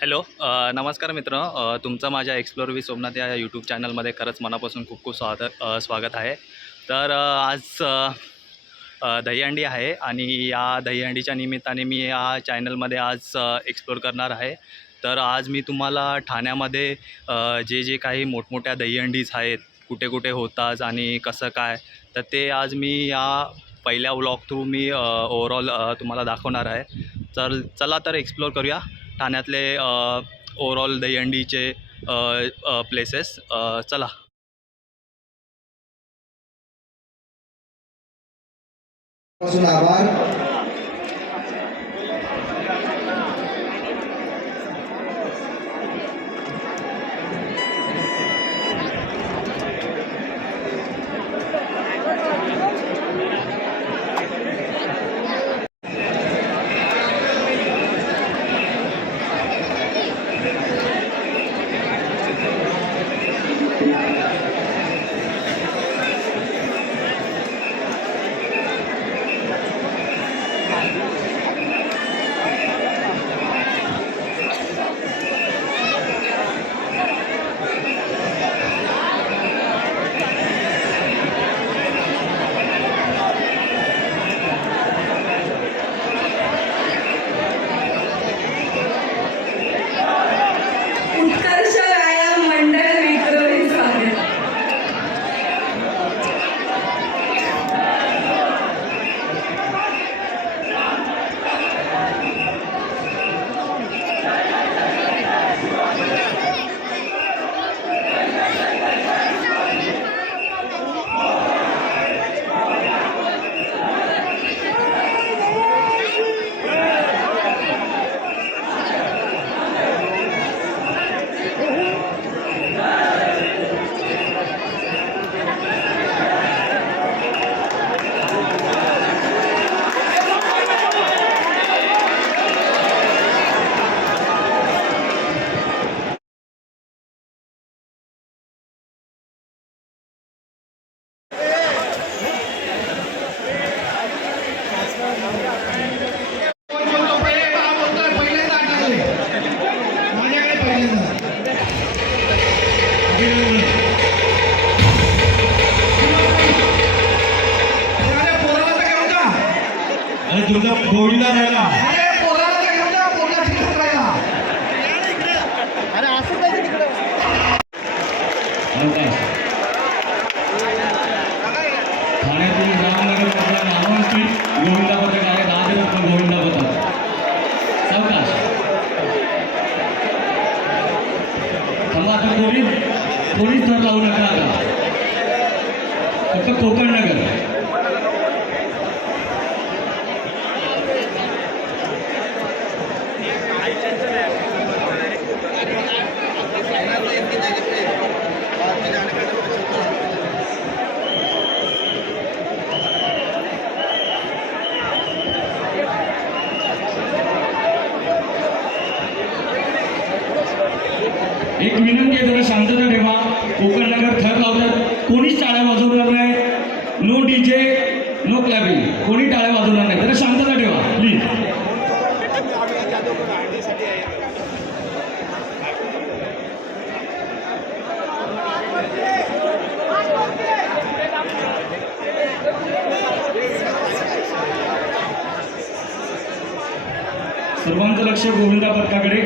Hello नमस्कार मित्र तुमचं माझ्या एक्सप्लोर विथ सोमनाथ या यूट्यूब चॅनलमध्ये खरंच मनापासून खूप खूप स्वागत आहे. तर आज दहीहंडी आहे आणि या दहीहंडीच्या निमित्ताने मी या चॅनलमध्ये आज एक्सप्लोर करणार आहे. तर आज मी तुम्हाला ठाण्यामध्ये जे जे काही मोठमोठ्या दहीहंडीज आहेत, कुठे कुठे होतात आणि कसं काय, तर ते आज मी या पहिल्या व्लॉग थ्रू मी ओव्हरऑल तुम्हाला दाखवणार आहे. तर चला तर एक्सप्लोर करूया ठाण्यातले ओव्हरऑल दहीहंडीचे प्लेसेस. चला. आभार. तुझा गोविंदा राहिला. ठाण्यातील रामनगर नामांकित गोविंदा पथक आहे. राजरत्न गोविंदा पथक. सावकाश थांबा. आता पोलीस थर लावू नका. आता फक्त कोकण नगर. एक विनंती आहे, जरा शांतता ठेवा. कोकण नगर थर लावतात, कोणीच टाळ्या वाजवणार नाही. No DJ, no clapping. कोणी टाळ्या वाजवणार नाही. जरा शांतता ठेवा प्लीज. सर्वांचं लक्ष गोविंदा पथकाकडे.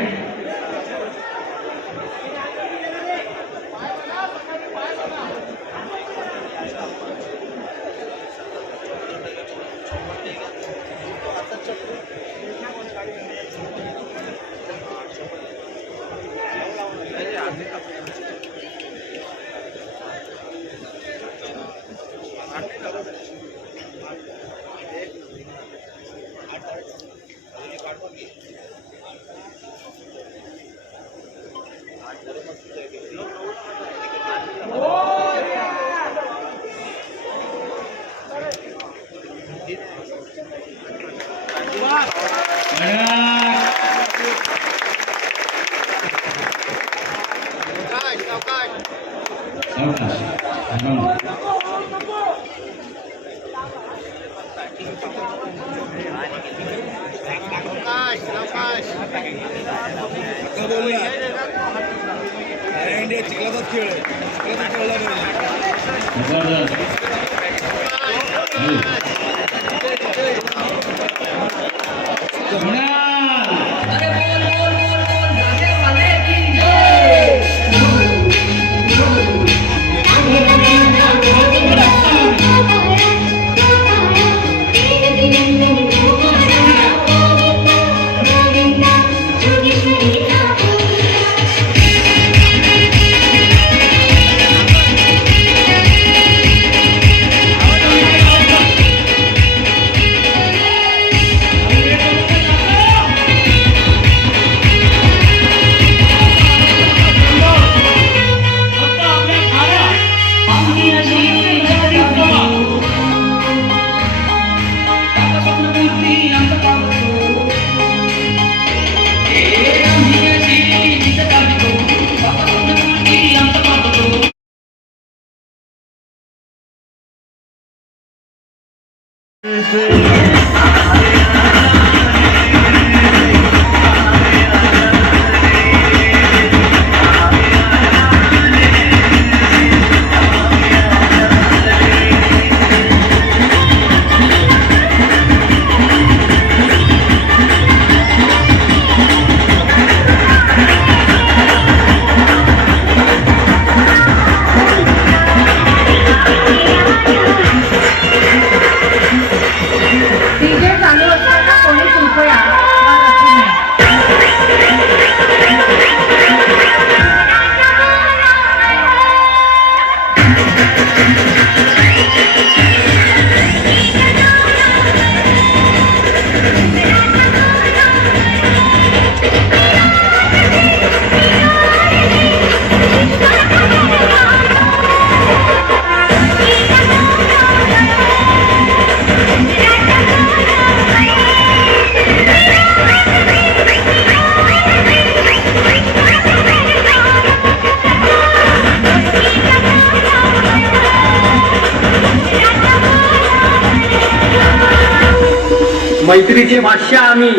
मैत्रीचे बादशाह आम्ही,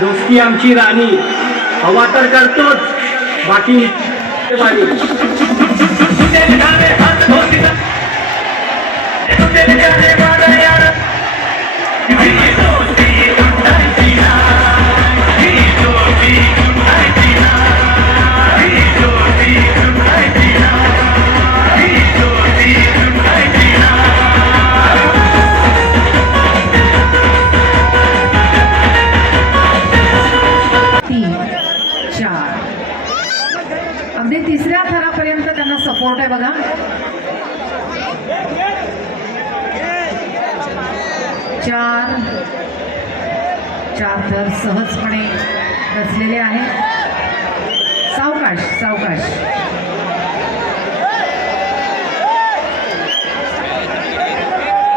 दोस्ती आमची राणी, हवा तर करतोच, बाकी अगदी तिसऱ्या थरापर्यंत त्यांना सपोर्ट आहे बघा. चार थर सहजपणे रचलेले आहेत. सावकाश सावकाश.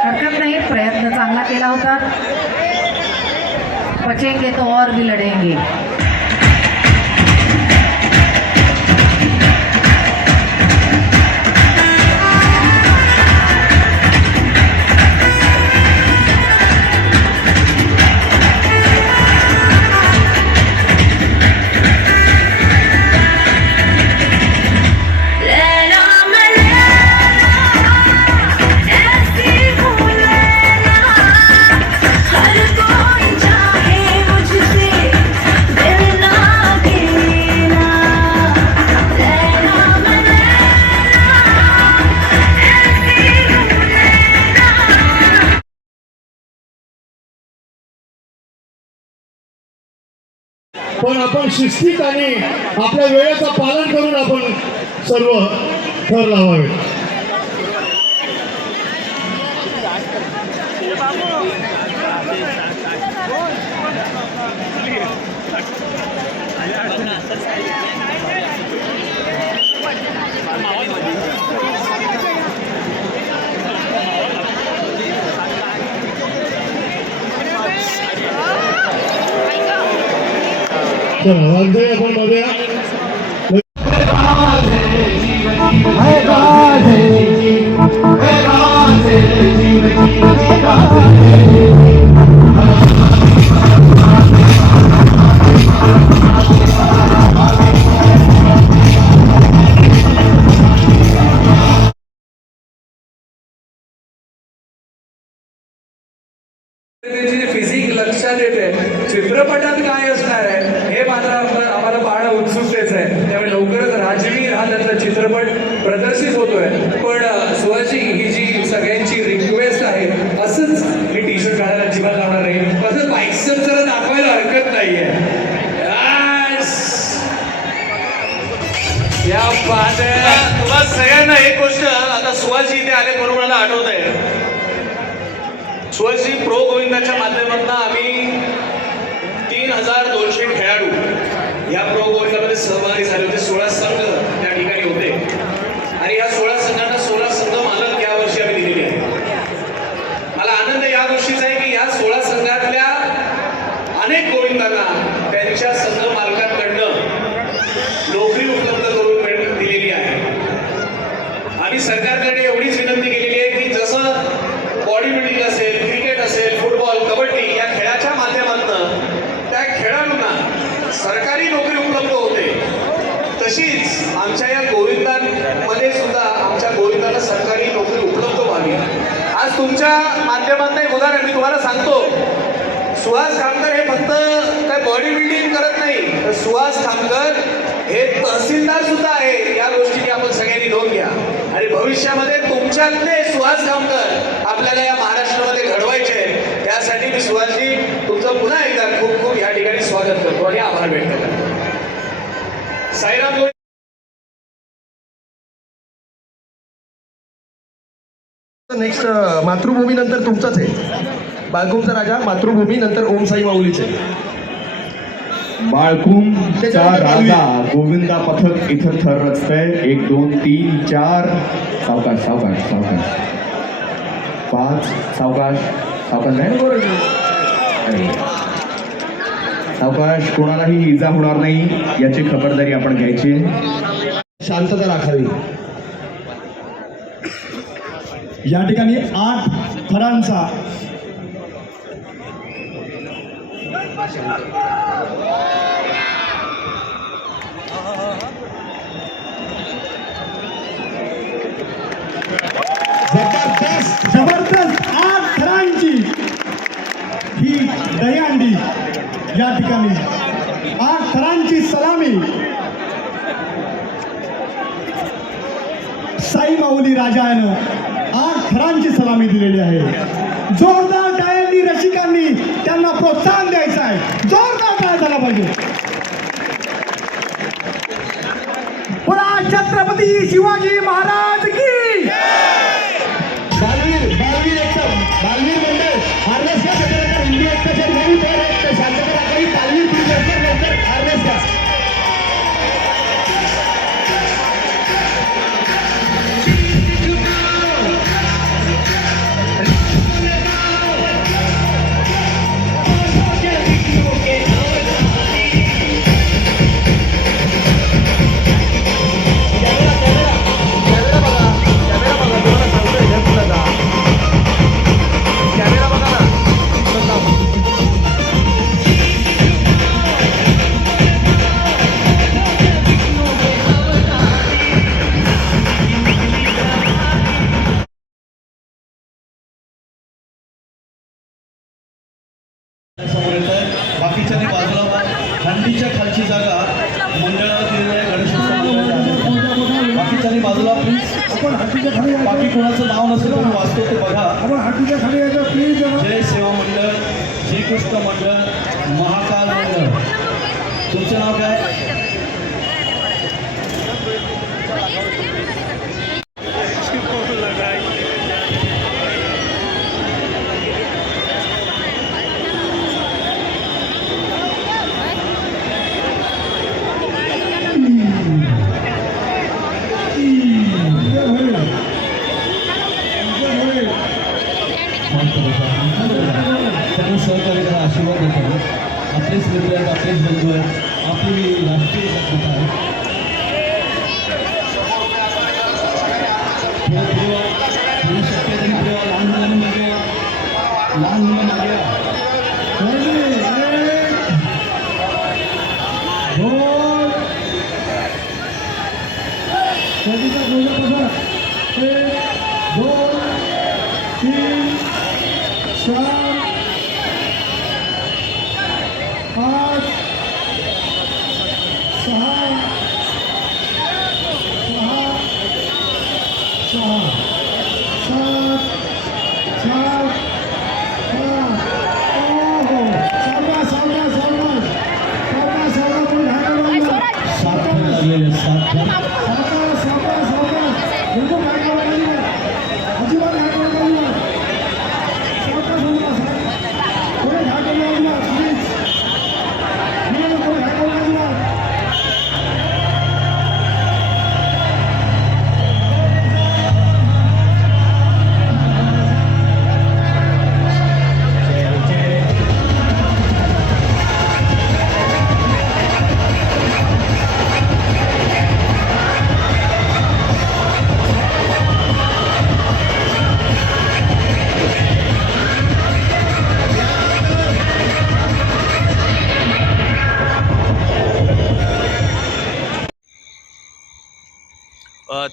हरकत नाही, प्रयत्न चांगला केला होता. बचेंगे तो और भी लढेंगे. पण आपण शिस्तीत आणि आपल्या वेळेचं पालन करून आपण सर्व थर लावावे. चला वाजतोय आपण मध्ये काय असणार आहे हे मात्र आम्हाला पाहणं उत्सुकतेच आहे. त्यामुळे लवकरच राजवीर हा त्यातला चित्रपट प्रदर्शित होतोय. पण सुहासजी, ही जी सगळ्यांची रिक्वेस्ट आहे, असंच मी टी शर्ट घालायला अजिबात लावणार नाही. असं बाईक्सच जरा दाखवायला हरकत नाहीये. या बात आहे. तुम्हाला सगळ्यांना एक गोष्ट, आता सुहासजी इथे आले म्हणून मला आठवत आहे. सुहासजी प्रो गोविंदाच्या माध्यमातून आम्ही 3200 खेळाडू या प्रो गोविंदामध्ये सहभागी झाले होते. 16 संघ त्या ठिकाणी होते आणि या 16 संघांना 16 संघ मालक यावर्षी आम्ही दिलेली आहे. मला आनंद या गोष्टीचा आहे की या 16 संघातल्या अनेक गोविंदांना त्यांच्या संघ मालकांकडनं नोकरी उपलब्ध करून दिलेली आहे. आम्ही सरकारकडे एवढीच विनंती केलेली आहे की जसं बॉडी बिल्डिंग असेल, क्रिकेट असेल, फुटबॉल, कबड्डी या खेळाच्या माध्यमातून त्या खेळाडूंना सरकारी नोकरी उपलब्ध होते, तशीच आमच्या या गोविंदांमध्ये सुद्धा आमच्या गोविंदांना सरकारी नोकरी उपलब्ध व्हावी. आज तुमच्या माध्यमातून एक उदाहरण मी तुम्हाला सांगतो. सुहास खामकर हे फक्त काय बॉडी बिल्डिंग करत नाही, तर सुहास खामकर हे तहसीलदार सुद्धा आहे. या गोष्टीची आपण सगळ्यांनी नोंद घ्या आणि भविष्यामध्ये तुमच्यातले सुहास खामकर आपल्याला या महाराष्ट्रामध्ये घडवायचे. त्यासाठी मी सुहासजी तुमचं पुन्हा एकदा खूप खूप या ठिकाणी स्वागत करतो आणि आभार व्यक्त करतो. साईराम नेक्स्ट मातृभूमी नंतर तुमचाच आहे. बाळकुमचा राजा मातृभूमी नंतर ओम साई माऊलीचे. बाळकुंभचा राजा गोविंदा पथक इथं थर रचतंय. 1 2 3 4. सावकाश सावकाश सावकाश. 5 सावकाश सावकाश नाही अरे सावकाश. कोणालाही इजा होणार नाही याची खबरदारी आपण घ्यायची. शांतता राखावी. या ठिकाणी 8 थरांचा जबरदस्त 8 थरांची ही दहीहंडी या ठिकाणी 8 थरांची सलामी साई माऊली राजानं 8 थरांची सलामी दिलेली आहे. जोरदार टाळ्यांनी रसिकांनी त्यांना प्रोत्साहन द्यायचं आहे. जोरदार टाळ्या झाला पाहिजे. पुन्हा छत्रपती शिवाजी महाराज की बालवीर एकदम बालवीर मंडळ हार्नेस का सगळ्यांना हिंदी एकट्याच्या नवीन शासकाला बालवीर नंतर हार्नेस का बाकीच्या बाजूला हंडीच्या खालची जागा मंडळाला दिलेल्या गणेशोत्सव. बाकीच्या बाजूला प्लीज. बाकी कोणाचं नाव नसेल पण वाचतो ते बघा. आपण हंडीच्या खाली यायचं प्लीज. जय सेवा मंडळ, श्रीकृष्ण मंडळ, महाकाल मंडळ. तुमचं नाव काय? त्यांना सहकार्य करा, आशीर्वाद देतात. आपलेच मित्र आहेत, आपलेच बंधू आहेत, आपली राष्ट्रीय पद्धत आहे. थोडी शक्य तरी पुढे लहान मुलांनी मागे या. लहान मुलं मागे या. चार 5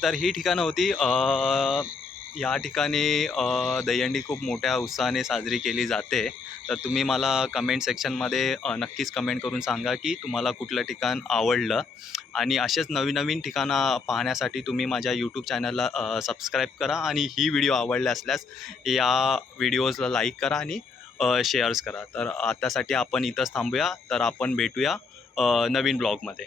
तर ही ठिकाणं होती. या ठिकाणी दहीहंडी खूप मोठ्या उत्साहाने साजरी केली जाते. तर तुम्ही मला कमेंट सेक्शनमध्ये नक्कीच कमेंट करून सांगा की तुम्हाला कुठलं ठिकाण आवडलं. आणि असेच नवीन नवीन ठिकाणं पाहण्यासाठी तुम्ही माझ्या यूट्यूब चॅनलला सबस्क्राईब करा. आणि ही व्हिडिओ आवडले असल्यास या व्हिडिओजला लाईक करा आणि शेअर्स करा. तर आतासाठी आपण इथंच थांबूया. तर आपण भेटूया नवीन ब्लॉगमध्ये.